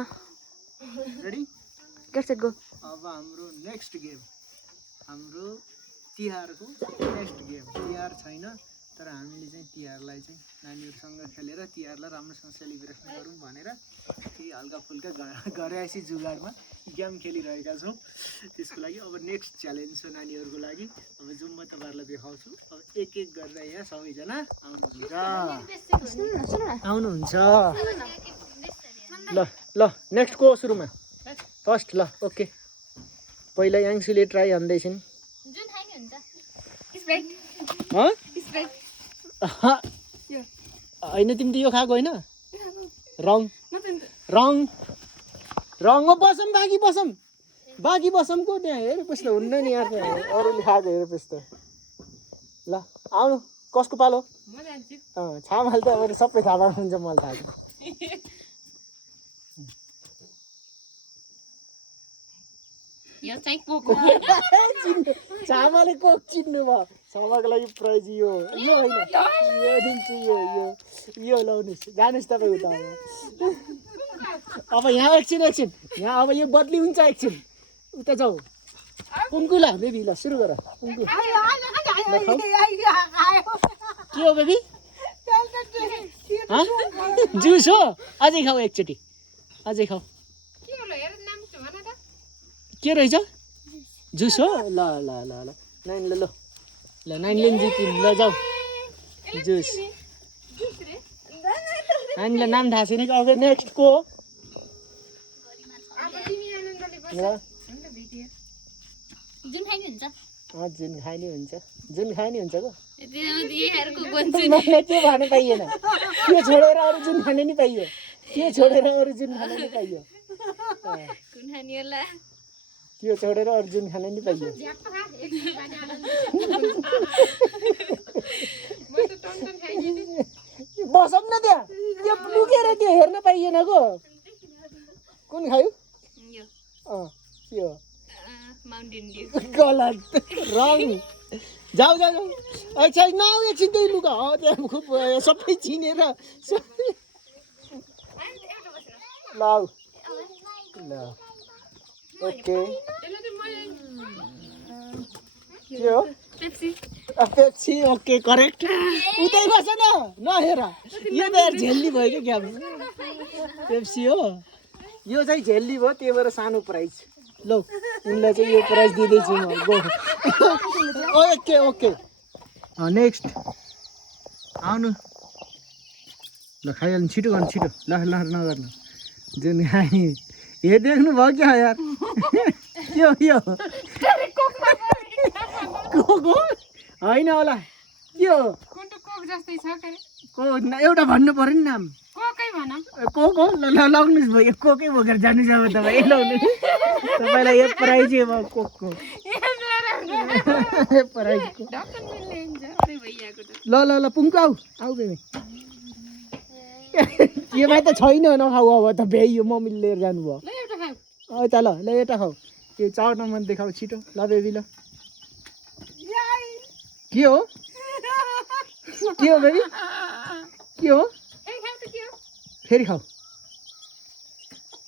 ready get set go अब हाम्रो next game हाम्रो तिहारको नेक्स्ट गेम तिहार छैन तर हामीले चाहिँ तिहारलाई चाहिँ नानीहरूसँग खेलेर तिहारलाई राम्रोसँग सेलिब्रेसन गरौँ भनेर केही हल्का फुल्का घरैसी जुगाडमा गेम खेलिरहेका छौँ त्यसको लागि अब नेक्स्ट च्यालेन्ज छ नानीहरूको लागि अब जुन म तपाईँहरूलाई देखाउँछु अब एक एक गरेर यहाँ सबैजना आउनुहुन्छ ल ल नेक्स्ट को सुरुमा फर्स्ट ल ओके पहिला याङ्सुले ट्राई हान्दैछन् होइन तिमी त यो खाएको होइन रङ रङ रङ बसौँ बाँकी बसौँको त्यहाँ हेरेपछि त हुन्न नि यार अरूले खाएको हेरेपछि त ल आउनु कसको पालो छामाले त अब सबै थाहा पाउनुहुन्छ मलाई थाहा छ छामाले कोक चिन्नु भयो छामाको लागि प्राइज यो होइन यो दिन्छु यो लाउनुहोस् जानुहोस् तपाईँ उता अब यहाँ एकछिन यहाँ अब यो बदली हुन्छ एकछिन उता जाऊ कुङ्कु ल बेबी ल सुरु गर कुङ्कु के हो बेबी जुस हो अझै खाऊ एकचोटि अझै खाऊ के रहेछ जुस हो ल ल ल ल नानीले ल नानीले पनि जित्नु ल जाऊ जुस नानीलाई नाम थाहा छैन कि अब नेक्स्ट को हो जुन खाने हुन्छ को त्यो खानु पाइएन त्यो छोडेर अरू जुन खाने नि पाइयो त्यो छोडेर अरू जुन खाने नि पाइयो त्यो छोडेर अरू जुन खाने नि पाइयो बसौँ न त्यहाँ त्यो लुकेर त्यो हेर्न पाइएन को कुन खायो गलत रङ जाऊ एकछिन न एकछिन त्यही लुगा हो त्यहाँ खुब सबै चिनेर ल ल ओके के हो पेप्सी ओके करेक्ट उतै बस नहेर यो त यार झेल्ली भयो क्या क्या पेप्सी हो यो चाहिँ झेल्ली भयो त्यही भएर सानो प्राइज ल उनलाई चाहिँ यो प्राइज दिँदैछु म गो ओके ओके नेक्स्ट आउनु ल खाइहाल्नु छिटो गर्नु छिटो ल नगर्नु जुन खाने हे देख्नु भयो क्या यार यो को होइन होला के हो को एउटा भन्नु पर्यो नि नाम को ल लाउनुहोस् भयो कोकै बोकेर जानु अब तपाईँ लाउनु तपाईँलाई यो प्राइज भयो कोकको प्राइजको ल ल ल पुङ्कु आऊ बेबी योमा त छैन नखाऊ अब त भ्याइयो मम्मीले लिएर जानुभयो त ल एउटा खाऊ त्यो चाउन मन देखाऊ छिटो ल बेबी ल के हो बेबी के हो फेरि खाऊ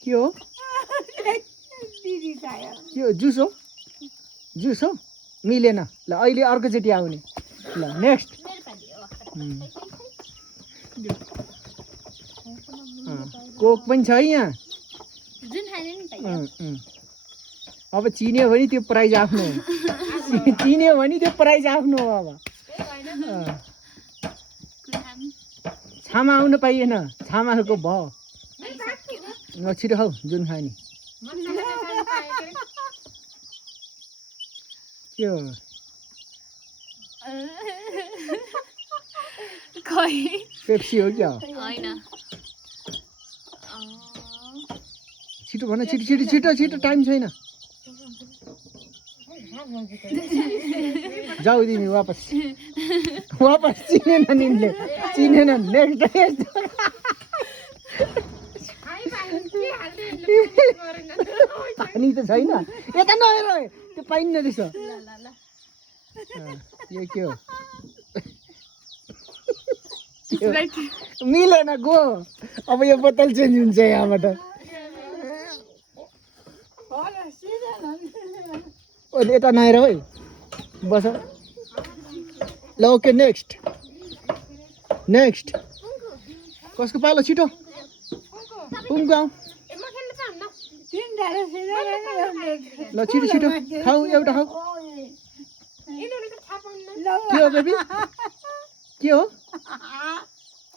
के हो जुस हो मिलेन ल अहिले अर्कोचोटि आउने ल नेक्स्ट कोक पनि छ है यहाँ अब चिन्यो भने त्यो प्राइज आफ्नो हो चिन्यो भने त्यो प्राइज आफ्नो हो अब छामा आउनु पाइएन छामाको भयो छिटो खाऊ जुन खाने के हो पेप्सी हो क्या छिटो भन छिटो टाइम छैन जाऊ तिमी वापस चिनेन नेक्स्ट पानी त छैन यता नहेर त्यो पाइन्न रहेछ यो के हो मिलेन गो अब यो बोतल चेन्ज हुन्छ यहाँबाट यता नहेर है बस ल ओके नेक्स्ट कसको पालो छिटो पुङ्गो आऊ ल छिटो खाऊ एउटा खाऊ के हो बेबी के हो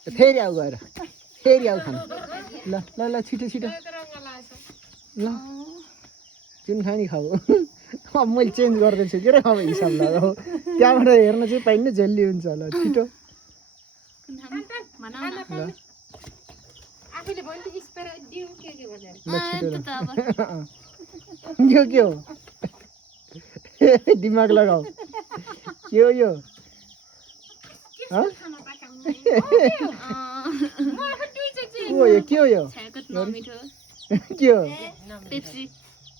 फेरि आऊ गएर फेरि आऊ खानु ल ल ल छिटो ल जुन खाने खाऊ अब मैले चेन्ज गर्दैछु के र अब हिसाब लगाऊ त्यहाँबाट हेर्न चाहिँ पाइन्न झेल्ली हुन्छ होला छिटो यो के हो दिमाग लगाऊ के हो यो के हो यो के हो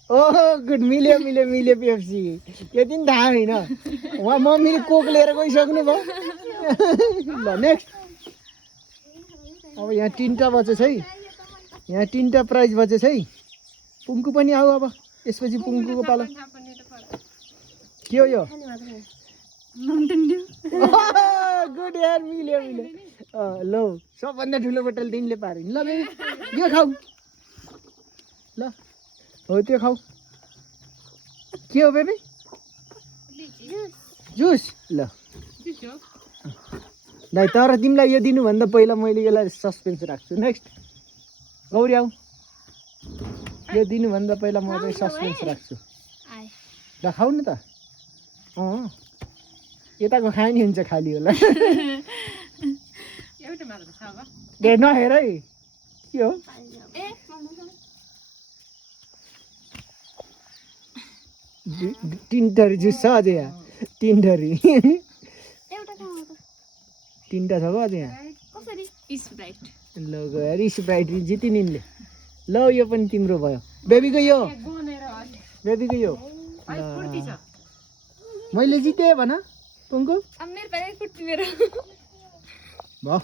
ओहो गुड मिल्यो पेप्सी यति नि थाहा होइन उहाँ मम्मीले कोक लिएर गइसक्नु भयो ल नेक्स्ट अब यहाँ 3टा बचेछ है यहाँ 3टा प्राइज बचेछ है पुङ्कु पनि आऊ अब यसपछि पुङ्कुको पालो के हो यो गुड यार मिल्यो ल सबभन्दा ठुलो बोतल तिमीले पारे ल बेबी यो खाऊ ल हो त्यो खाऊ के हो बेबी जुस ल दाइ तर तिमीलाई यो दिनुभन्दा पहिला मैले यसलाई सस्पेन्स राख्छु नेक्स्ट गौरी आऊ यो दिनुभन्दा पहिला म चाहिँ सस्पेन्स राख्छु ल खाऊ न त यताको खानी हुन्छ खाली होला नहेर है के हो तीनथरी जुस छ अझै यहाँ तीनथरी तीनटा छ अझ यहाँ ल गएर स्प्राइट जिति निले ल यो पनि तिम्रो भयो बेबीको यो मैले जितेँ भन पुङ्कु भयो